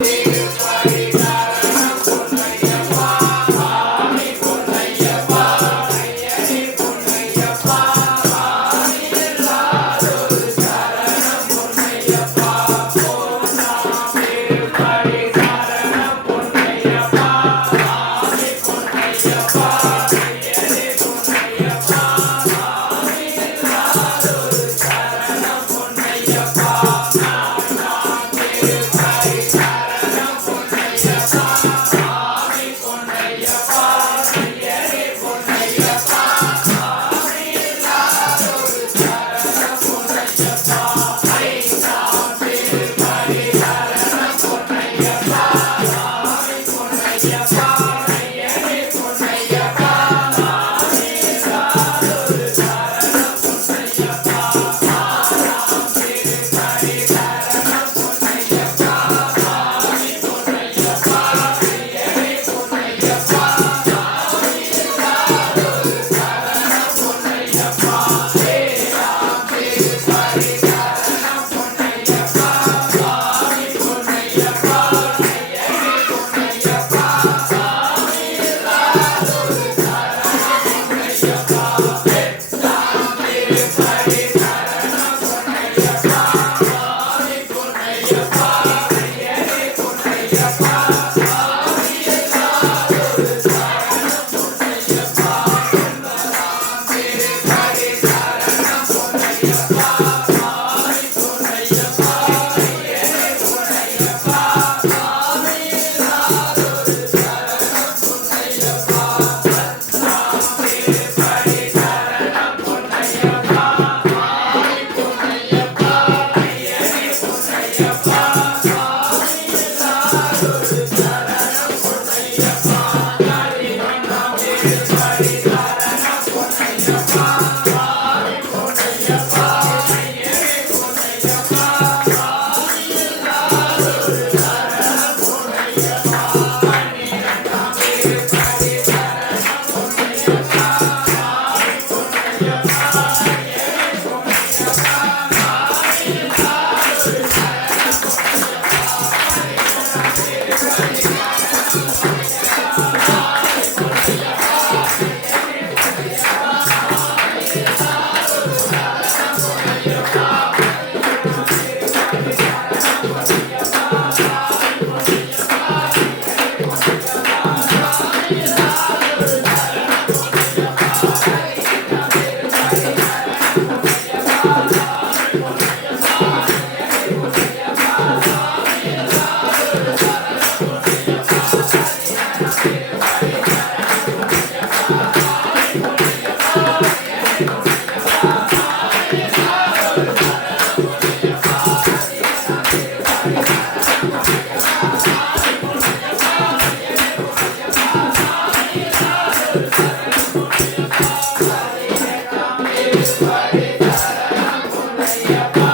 Yeah. Thank you. Gracias.